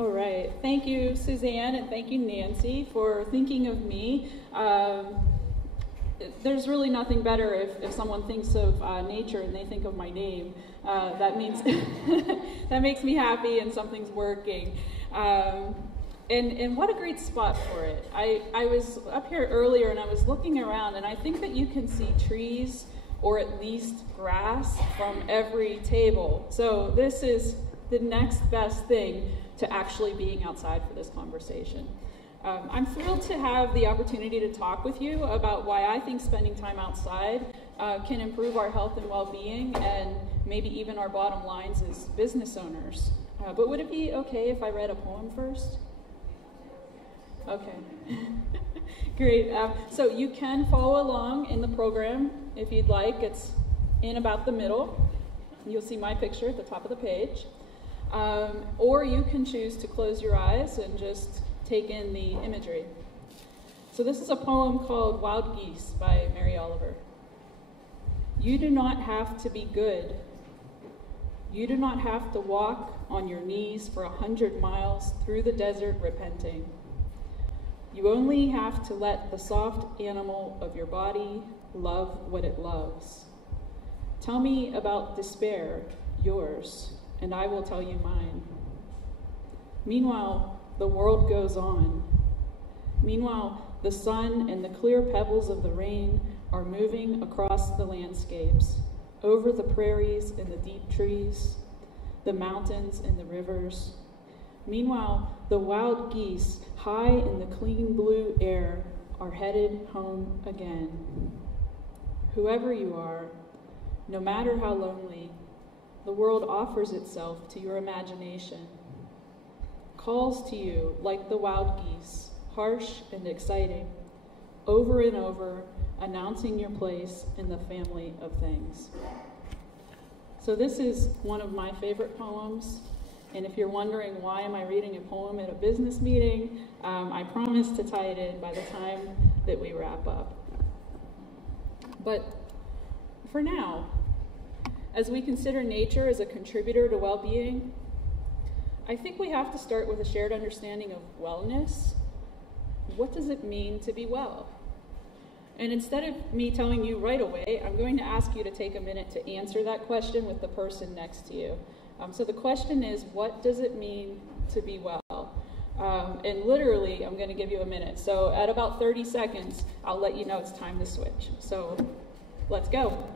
All right. Thank you, Suzanne, and thank you, Nancy, for thinking of me. There's really nothing better if someone thinks of nature and they think of my name. That means that makes me happy and something's working. And what a great spot for it. I was up here earlier and I was looking around, and I think that you can see trees or at least grass from every table. So this is the next best thing to actually being outside for this conversation. I'm thrilled to have the opportunity to talk with you about why I think spending time outside can improve our health and well-being and maybe even our bottom lines as business owners. But would it be okay if I read a poem first? Okay. Great. So you can follow along in the program if you'd like. It's in about the middle. You'll see my picture at the top of the page. Or you can choose to close your eyes and just take in the imagery. So this is a poem called Wild Geese by Mary Oliver. You do not have to be good. You do not have to walk on your knees for 100 miles through the desert repenting. You only have to let the soft animal of your body love what it loves. Tell me about despair, yours, and I will tell you mine. Meanwhile, the world goes on. Meanwhile, the sun and the clear pebbles of the rain are moving across the landscapes, over the prairies and the deep trees, the mountains and the rivers. Meanwhile, the wild geese, high in the clean blue air, are headed home again. Whoever you are, no matter how lonely, the world offers itself to your imagination, calls to you like the wild geese, harsh and exciting, over and over, announcing your place in the family of things. So this is one of my favorite poems, and if you're wondering why am I reading a poem at a business meeting, I promise to tie it in by the time that we wrap up. But for now, as we consider nature as a contributor to well-being, I think we have to start with a shared understanding of wellness. What does it mean to be well? And instead of me telling you right away, I'm going to ask you to take a minute to answer that question with the person next to you. So the question is, what does it mean to be well? And literally, I'm going to give you a minute. So at about 30 seconds, I'll let you know it's time to switch. So let's go.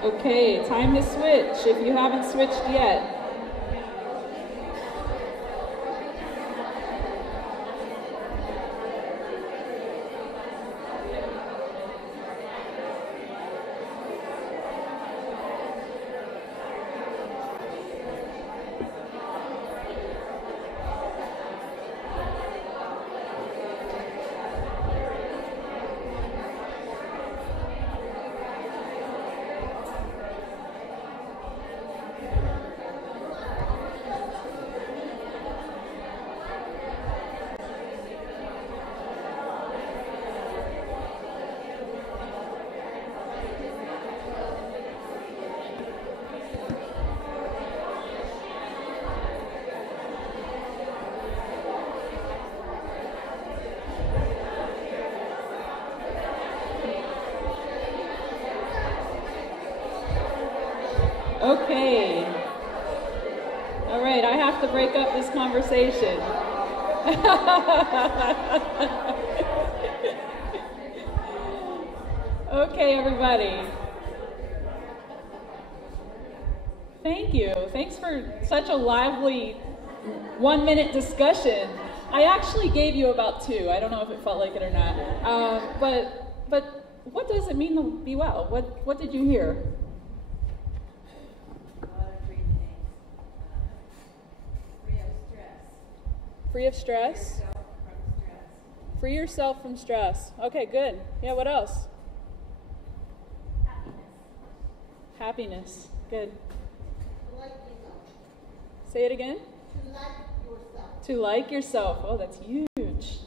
Okay, time to switch if you haven't switched yet. Okay. All right, I have to break up this conversation. Okay, everybody. Thank you. Thanks for such a lively 1 minute discussion. I actually gave you about 2. I don't know if it felt like it or not. But what does it mean to be well? What did you hear? Free of stress? Free yourself from stress. Okay, good. Yeah, what else? Happiness. Good. Say it again. To like yourself. Oh, that's huge.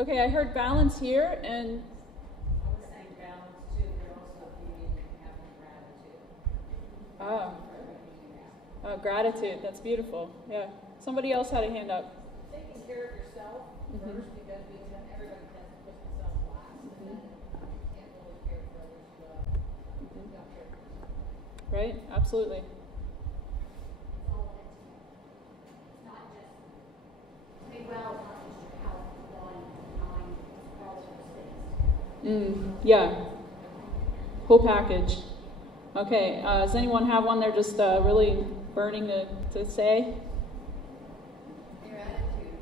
Okay, I heard balance here, and I was saying balance too, but also being having gratitude. Gratitude. That's beautiful. Yeah. Somebody else had a hand up. Taking care of yourself first, because everybody has to put themselves last, and then you can't really care for others you love. You don't care for yourself. Right? Absolutely. It's not just be well, not just your health, body, mind, all those things. Yeah. Whole package. Okay. Does anyone have one they're just really burning to say? Your attitude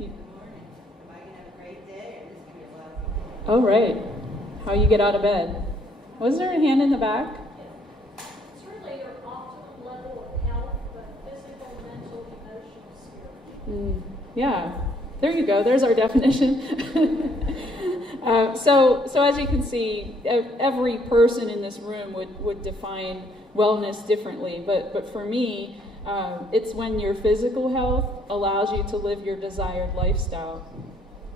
in the morning. Am I going to have a great day, or just going to be lousy? Oh, right. How you get out of bed. Was there a hand in the back? It's really your optimal level of health, but physical, mental, emotional, spiritual. Yeah. There you go. There's our definition. So as you can see, every person in this room would define wellness differently. But for me, it's when your physical health allows you to live your desired lifestyle.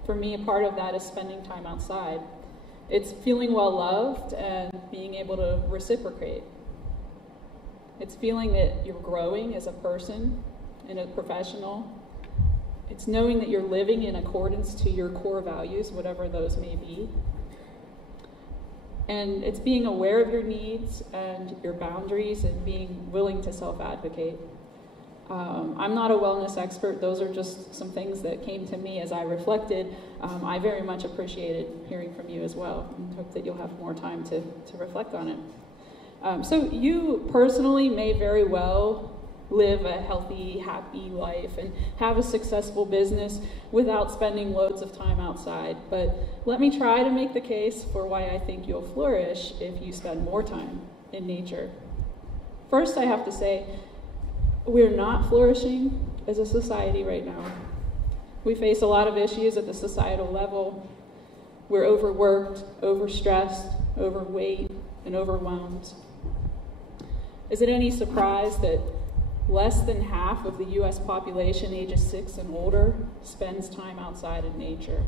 For me, a part of that is spending time outside. It's feeling well loved and being able to reciprocate. It's feeling that you're growing as a person and a professional. It's knowing that you're living in accordance to your core values, whatever those may be. And it's being aware of your needs and your boundaries and being willing to self-advocate. I'm not a wellness expert. Those are just some things that came to me as I reflected. I very much appreciated hearing from you as well, and hope that you'll have more time to reflect on it. So you personally may very well live a healthy, happy life and have a successful business without spending loads of time outside. But let me try to make the case for why I think you'll flourish if you spend more time in nature. First, I have to say, we're not flourishing as a society right now. We face a lot of issues at the societal level. We're overworked, overstressed, overweight, and overwhelmed. Is it any surprise that less than half of the U.S. population ages 6 and older spends time outside in nature?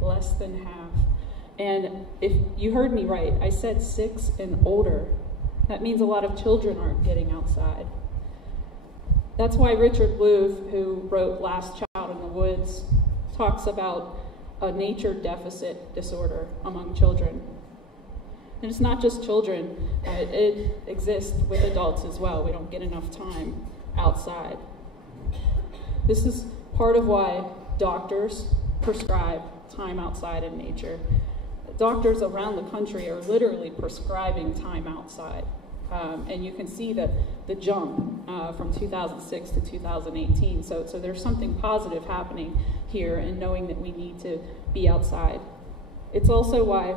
Less than half. And if you heard me right, I said 6 and older. That means a lot of children aren't getting outside. That's why Richard Louv, who wrote Last Child in the Woods, talks about a nature deficit disorder among children. And it's not just children, it exists with adults as well. We don't get enough time outside. This is part of why doctors prescribe time outside in nature. Doctors around the country are literally prescribing time outside. And you can see the jump from 2006 to 2018. So there's something positive happening here in knowing that we need to be outside. It's also why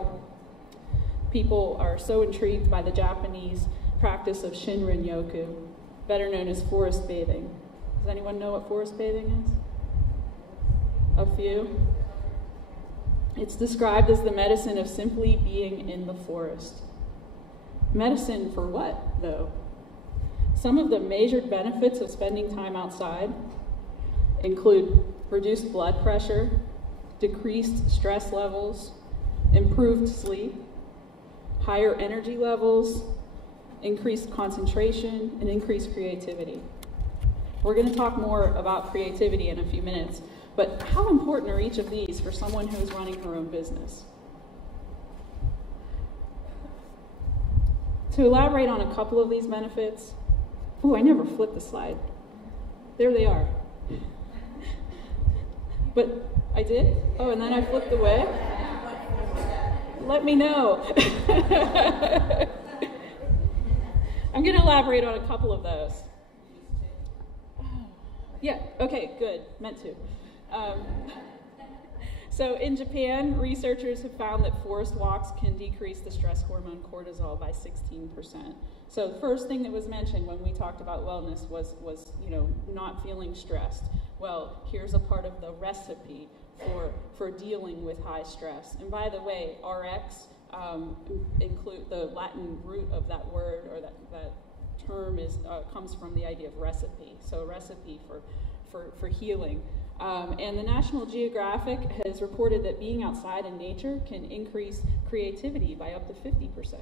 people are so intrigued by the Japanese practice of Shinrin-yoku, better known as forest bathing. Does anyone know what forest bathing is? A few? It's described as the medicine of simply being in the forest. Medicine for what, though? Some of the measured benefits of spending time outside include reduced blood pressure, decreased stress levels, improved sleep, higher energy levels, increased concentration, and increased creativity. We're going to talk more about creativity in a few minutes, but how important are each of these for someone who is running her own business? To elaborate on a couple of these benefits, I never flipped the slide. There they are. But I did? Oh, and then I flipped away? Let me know. I'm going elaborate on a couple of those. Yeah, okay, good, meant to. So in Japan, researchers have found that forest walks can decrease the stress hormone cortisol by 16%. So the first thing that was mentioned when we talked about wellness was not feeling stressed. Well, here's a part of the recipe for dealing with high stress. And by the way, RX include the Latin root of that word, or that term comes from the idea of recipe. So a recipe for healing. And the National Geographic has reported that being outside in nature can increase creativity by up to 50%.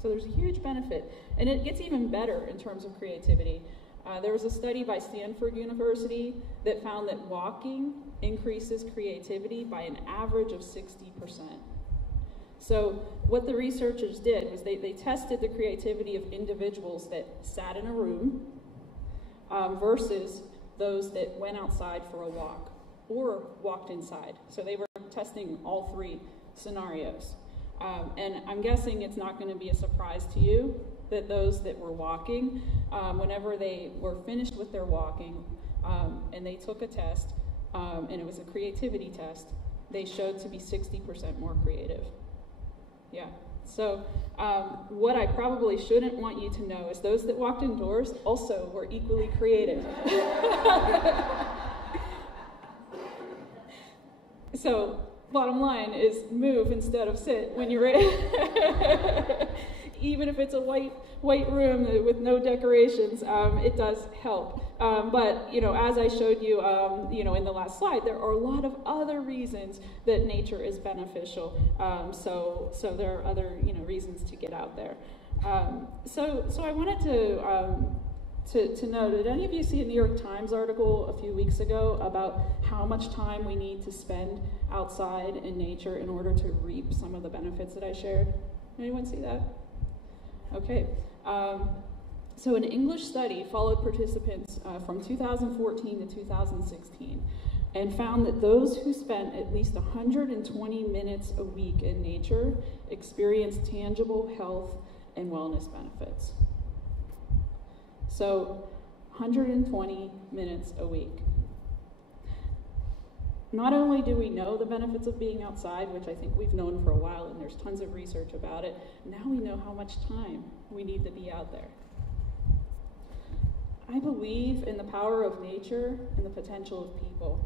So there's a huge benefit. And it gets even better in terms of creativity. There was a study by Stanford University that found that walking increases creativity by an average of 60%. So what the researchers did was they tested the creativity of individuals that sat in a room versus those that went outside for a walk or walked inside. So they were testing all three scenarios. And I'm guessing it's not going to be a surprise to you that those that were walking, whenever they were finished with their walking and they took a test, and it was a creativity test, they showed to be 60% more creative. Yeah. So what I probably shouldn't want you to know is those that walked indoors also were equally creative. So bottom line is move instead of sit when you're in. Even if it's a white room with no decorations, it does help. But as I showed you, in the last slide, there are a lot of other reasons that nature is beneficial. So there are other reasons to get out there. So I wanted to know, did any of you see a New York Times article a few weeks ago about how much time we need to spend outside in nature in order to reap some of the benefits that I shared? Anyone see that? Okay. So an English study followed participants from 2014 to 2016 and found that those who spent at least 120 minutes a week in nature experienced tangible health and wellness benefits. So 120 minutes a week. Not only do we know the benefits of being outside, which I think we've known for a while and there's tons of research about it, now we know how much time we need to be out there. I believe in the power of nature and the potential of people.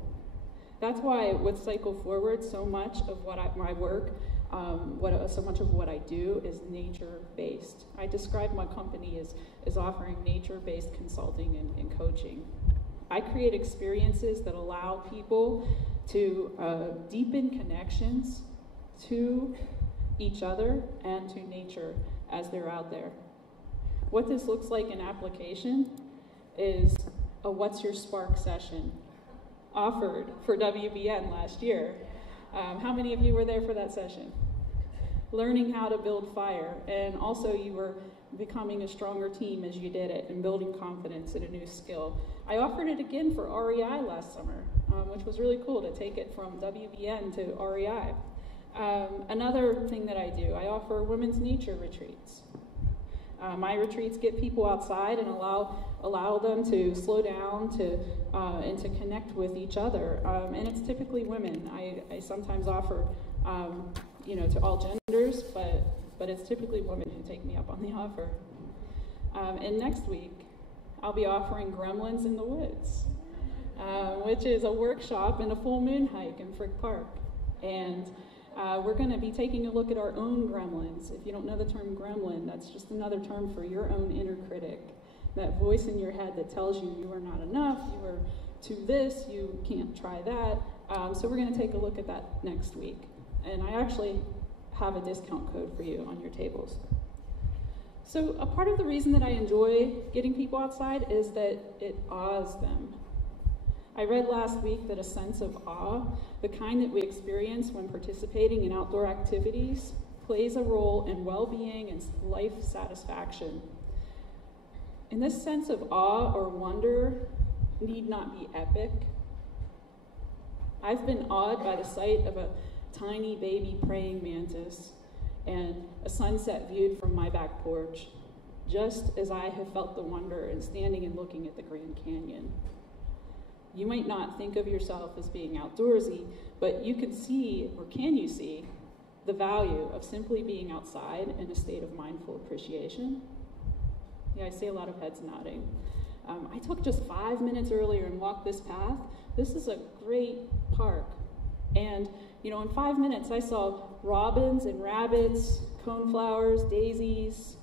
That's why with Cycle Forward, so much of my work, so much of what I do is nature-based. I describe my company as offering nature-based consulting and coaching. I create experiences that allow people to deepen connections to each other and to nature as they're out there. What this looks like in application is a What's Your Spark session offered for WBN last year. How many of you were there for that session? Learning how to build fire, and also you were becoming a stronger team as you did it and building confidence in a new skill. I offered it again for REI last summer, which was really cool to take it from WBN to REI. Another thing that I do, I offer women's nature retreats. My retreats get people outside and allow them to slow down and to connect with each other. And it's typically women. I sometimes offer to all genders, but it's typically women who take me up on the offer. And next week, I'll be offering Gremlins in the Woods, which is a workshop and a full moon hike in Frick Park. And we're going to be taking a look at our own gremlins. If you don't know the term gremlin, that's just another term for your own inner critic. That voice in your head that tells you you are not enough, you are too this, you can't try that. So we're going to take a look at that next week. And I actually have a discount code for you on your tables. So a part of the reason that I enjoy getting people outside is that it awes them. I read last week that a sense of awe, the kind that we experience when participating in outdoor activities, plays a role in well-being and life satisfaction. And this sense of awe or wonder need not be epic. I've been awed by the sight of a tiny baby praying mantis and a sunset viewed from my back porch, just as I have felt the wonder in standing and looking at the Grand Canyon. You might not think of yourself as being outdoorsy, but you can see, or can you see, the value of simply being outside in a state of mindful appreciation? Yeah, I see a lot of heads nodding. I took just 5 minutes earlier and walked this path. This is a great park. And, in 5 minutes I saw robins and rabbits, coneflowers, daisies,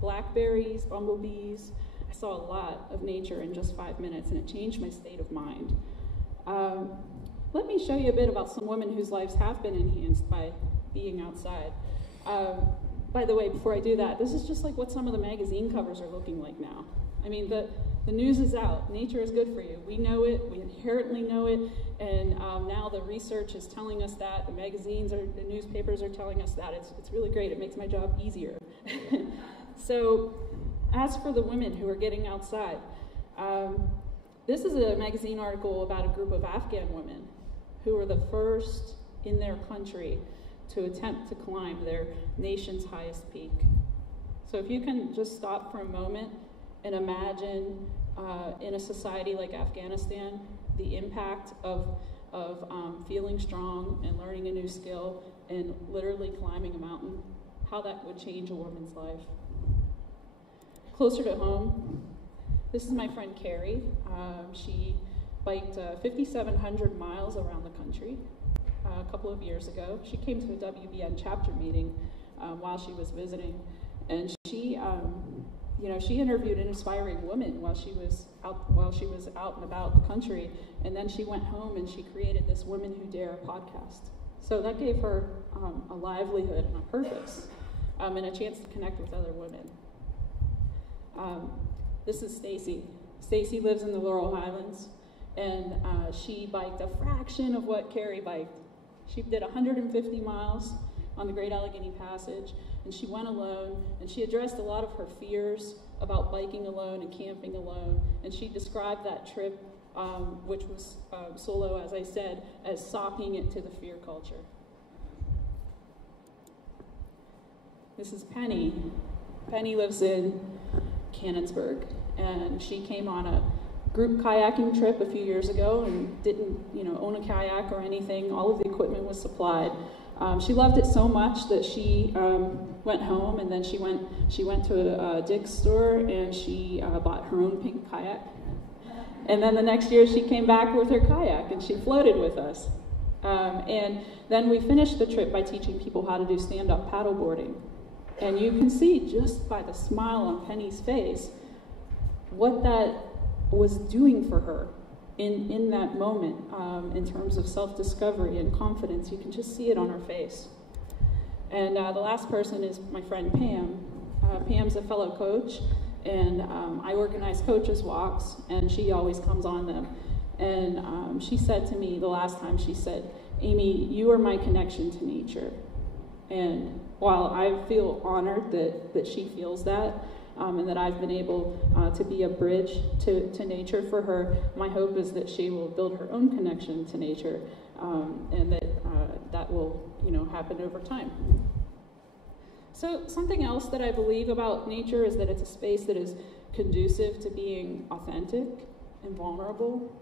blackberries, bumblebees. I saw a lot of nature in just 5 minutes, and it changed my state of mind. Let me show you a bit about some women whose lives have been enhanced by being outside. By the way, before I do that, this is just like what some of the magazine covers are looking like now. I mean, the news is out. Nature is good for you. We know it. We inherently know it. And now the research is telling us that. The the newspapers are telling us that. It's really great. It makes my job easier. So as for the women who are getting outside, this is a magazine article about a group of Afghan women who were the first in their country to attempt to climb their nation's highest peak. So if you can just stop for a moment and imagine in a society like Afghanistan, the impact of feeling strong and learning a new skill and literally climbing a mountain, how that would change a woman's life. Closer to home, this is my friend Carrie. She biked 5,700 miles around the country a couple of years ago. She came to a WBN chapter meeting while she was visiting, and she interviewed an inspiring woman while she was out and about the country, and then she went home and she created this Women Who Dare podcast. So that gave her a livelihood and a purpose, and a chance to connect with other women. This is Stacy. Stacy lives in the Laurel Highlands, and she biked a fraction of what Carrie biked. She did 150 miles on the Great Allegheny Passage, and she went alone, and she addressed a lot of her fears about biking alone and camping alone, and she described that trip, which was solo, as I said, as socking it to the fear culture. This is Penny. Penny lives in Cannonsburg, and she came on a group kayaking trip a few years ago and didn't, own a kayak or anything. All of the equipment was supplied. She loved it so much that she went home, and then she went to a Dick's store and she bought her own pink kayak. And then the next year she came back with her kayak and she floated with us. And then we finished the trip by teaching people how to do stand-up paddleboarding. And you can see just by the smile on Penny's face what that was doing for her in that moment, in terms of self-discovery and confidence. You can just see it on her face. And the last person is my friend Pam. Pam's a fellow coach, and I organize coaches' walks, and she always comes on them. And she said to me the last time, she said, "Amy, you are my connection to nature." And while I feel honored that she feels that, and that I've been able to be a bridge to nature for her, my hope is that she will build her own connection to nature, and that will happen over time. So something else that I believe about nature is that it's a space that is conducive to being authentic and vulnerable.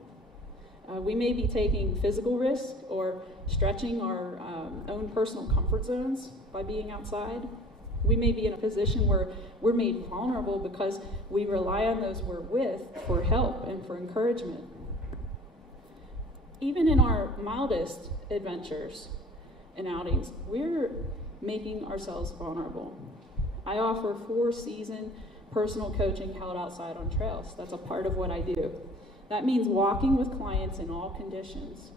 We may be taking physical risk or stretching our own personal comfort zones by being outside. We may be in a position where we're made vulnerable because we rely on those we're with for help and for encouragement. Even in our mildest adventures and outings, we're making ourselves vulnerable. I offer 4-season personal coaching held outside on trails. That's a part of what I do. That means walking with clients in all conditions.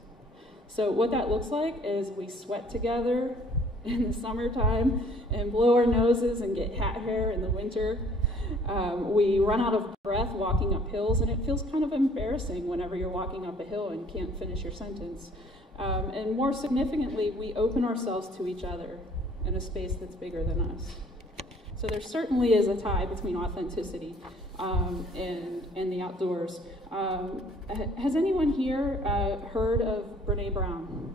So what that looks like is we sweat together in the summertime and blow our noses and get hat hair in the winter. We run out of breath walking up hills, and it feels kind of embarrassing whenever you're walking up a hill and can't finish your sentence. And more significantly, we open ourselves to each other in a space that's bigger than us. So there certainly is a tie between authenticity and the outdoors. Has anyone here heard of Brene Brown?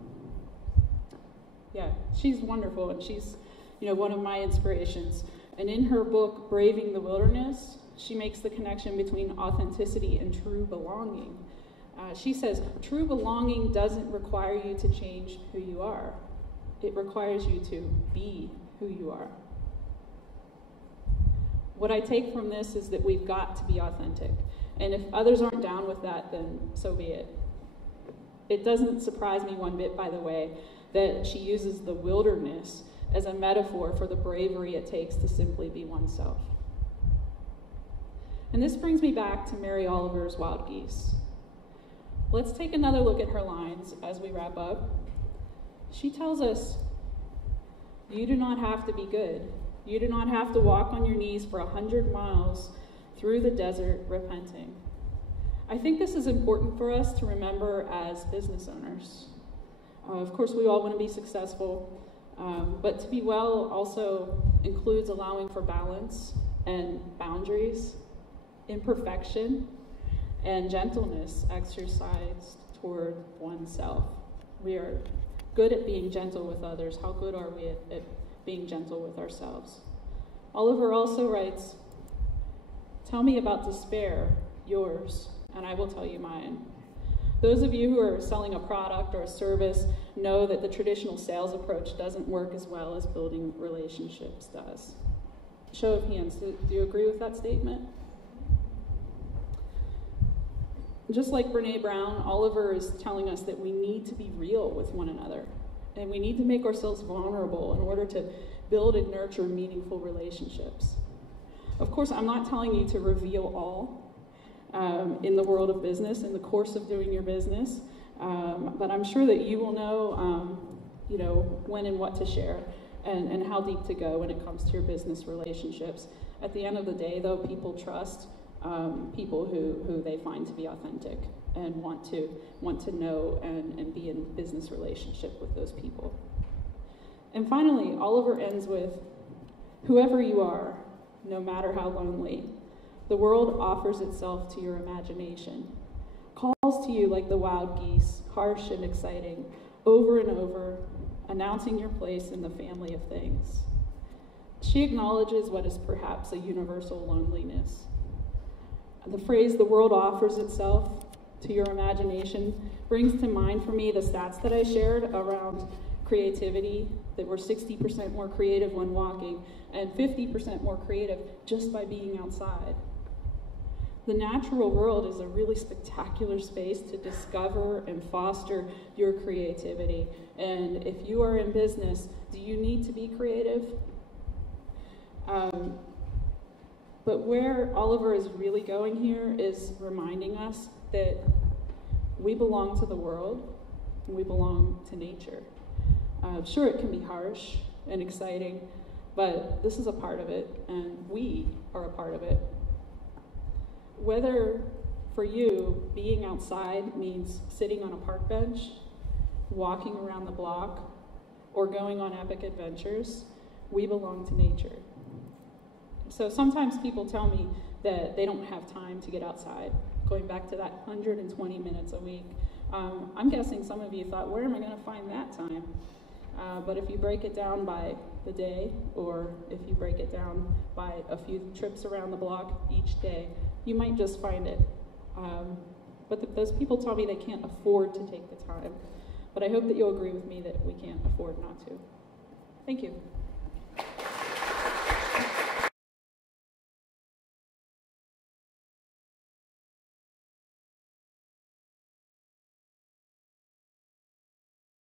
Yeah, she's wonderful, and she's one of my inspirations. And in her book, Braving the Wilderness, she makes the connection between authenticity and true belonging. She says, true belonging doesn't require you to change who you are. It requires you to be who you are. What I take from this is that we've got to be authentic. And if others aren't down with that, then so be it. It doesn't surprise me one bit, by the way, that she uses the wilderness as a metaphor for the bravery it takes to simply be oneself. And this brings me back to Mary Oliver's Wild Geese. Let's take another look at her lines as we wrap up. She tells us, you do not have to be good. You do not have to walk on your knees for 100 miles through the desert repenting. I think this is important for us to remember as business owners. Of course, we all want to be successful, but to be well also includes allowing for balance and boundaries, imperfection, and gentleness exercised toward oneself. We are good at being gentle with others. How good are we at being gentle with ourselves? Oliver also writes, tell me about despair, yours, and I will tell you mine. Those of you who are selling a product or a service know that the traditional sales approach doesn't work as well as building relationships does. Show of hands, do you agree with that statement? Just like Brene Brown, Oliver is telling us that we need to be real with one another, and we need to make ourselves vulnerable in order to build and nurture meaningful relationships. Of course, I'm not telling you to reveal all in the world of business, in the course of doing your business, but I'm sure that you will know, when and what to share and how deep to go when it comes to your business relationships. At the end of the day, though, people trust people who they find to be authentic and want to know and be in business relationship with those people. And finally, Oliver ends with, whoever you are, no matter how lonely, the world offers itself to your imagination, calls to you like the wild geese, harsh and exciting, over and over, announcing your place in the family of things. She acknowledges what is perhaps a universal loneliness. The phrase, the world offers itself to your imagination, brings to mind for me the stats that I shared around creativity, that we're 60% more creative when walking and 50% more creative just by being outside. The natural world is a really spectacular space to discover and foster your creativity. And if you are in business, do you need to be creative? But where Oliver is really going here is reminding us that we belong to the world and we belong to nature. Sure, it can be harsh and exciting, but this is a part of it, and we are a part of it. Whether for you being outside means sitting on a park bench, walking around the block, or going on epic adventures, we belong to nature. So sometimes people tell me that they don't have time to get outside, going back to that 120 minutes a week. I'm guessing some of you thought, where am I going to find that time? But if you break it down by the day, or if you break it down by a few trips around the block each day, you might just find it. But those people tell me they can't afford to take the time. But I hope that you'll agree with me that we can't afford not to. Thank you.